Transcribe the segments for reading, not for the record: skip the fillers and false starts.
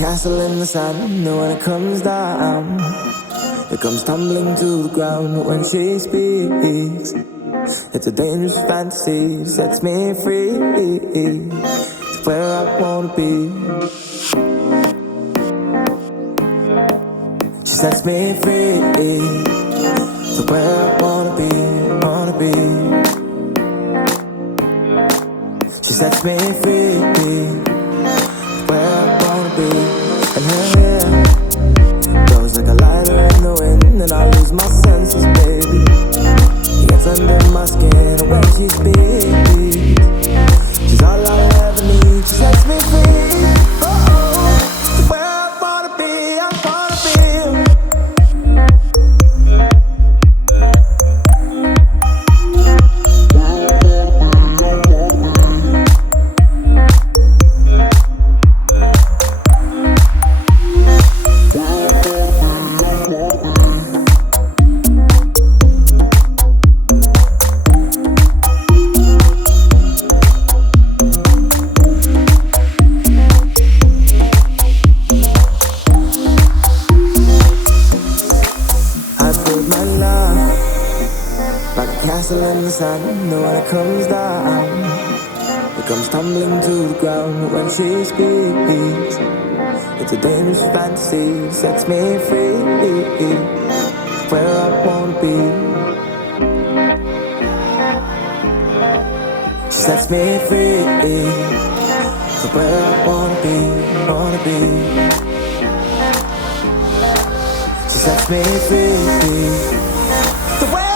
castle in the sand, and when it comes down, it comes tumbling to the ground when she speaks. It's a dangerous fantasy, sets me free. It's where I wanna be. She sets me free. To where I wanna be, wanna be. She sets me free. Where I wanna be. And her hair goes like a lighter in the wind, and I lose my senses, baby. It gets under my skin when she speaks. She's all I ever need. She sets me free. Oh, where I wanna be, I wanna be. Castle in the sand, and when it comes down, it comes tumbling to the ground when she speaks. It's a dangerous fantasy, sets me free. It's where I wanna be. She sets me free. It's where I wanna be, wanna be. She sets me free. The way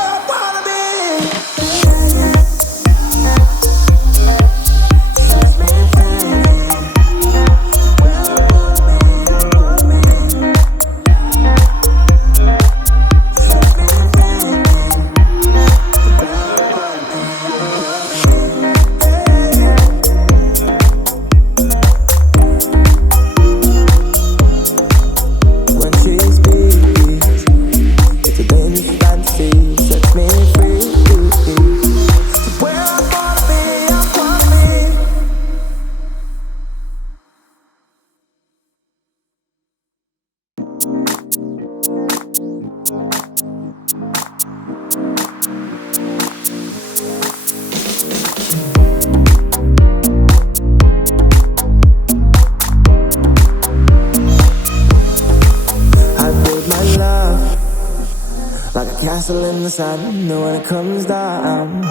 castle in the sand, and when it comes down,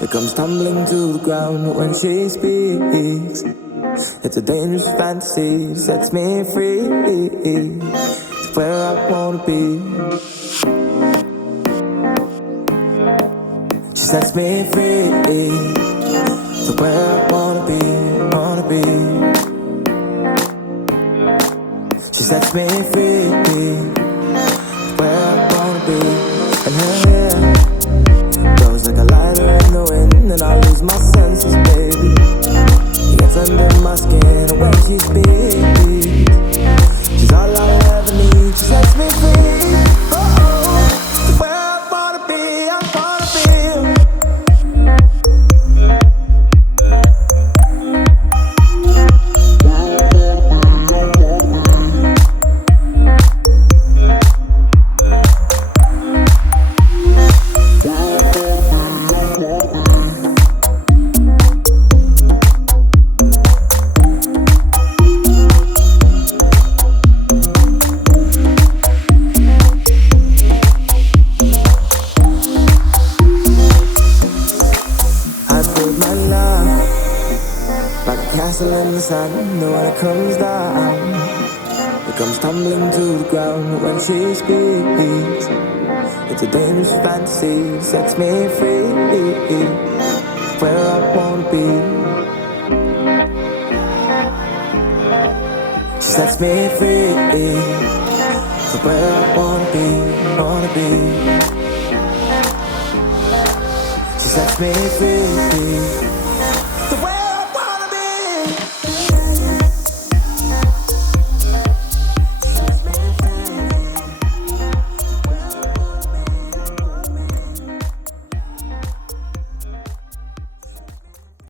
it comes tumbling to the ground when she speaks. It's a dangerous fantasy, sets me free. It's where I wanna be. She sets me free. To where I wanna be, wanna be. She sets me free. Where I wanna be. And her hair goes like a lighter in the wind, and I lose my senses, baby. It gets under my skin when she speaks. She's all I ever need. She sets me free. Oh, where I wanna be, I wanna be. Castle in the sand, and when it comes down, it comes tumbling to the ground when she speaks. It's a dangerous fantasy, sets me free. It's where I wanna be. She sets me free. It's where I wanna be, wanna be. She sets me free.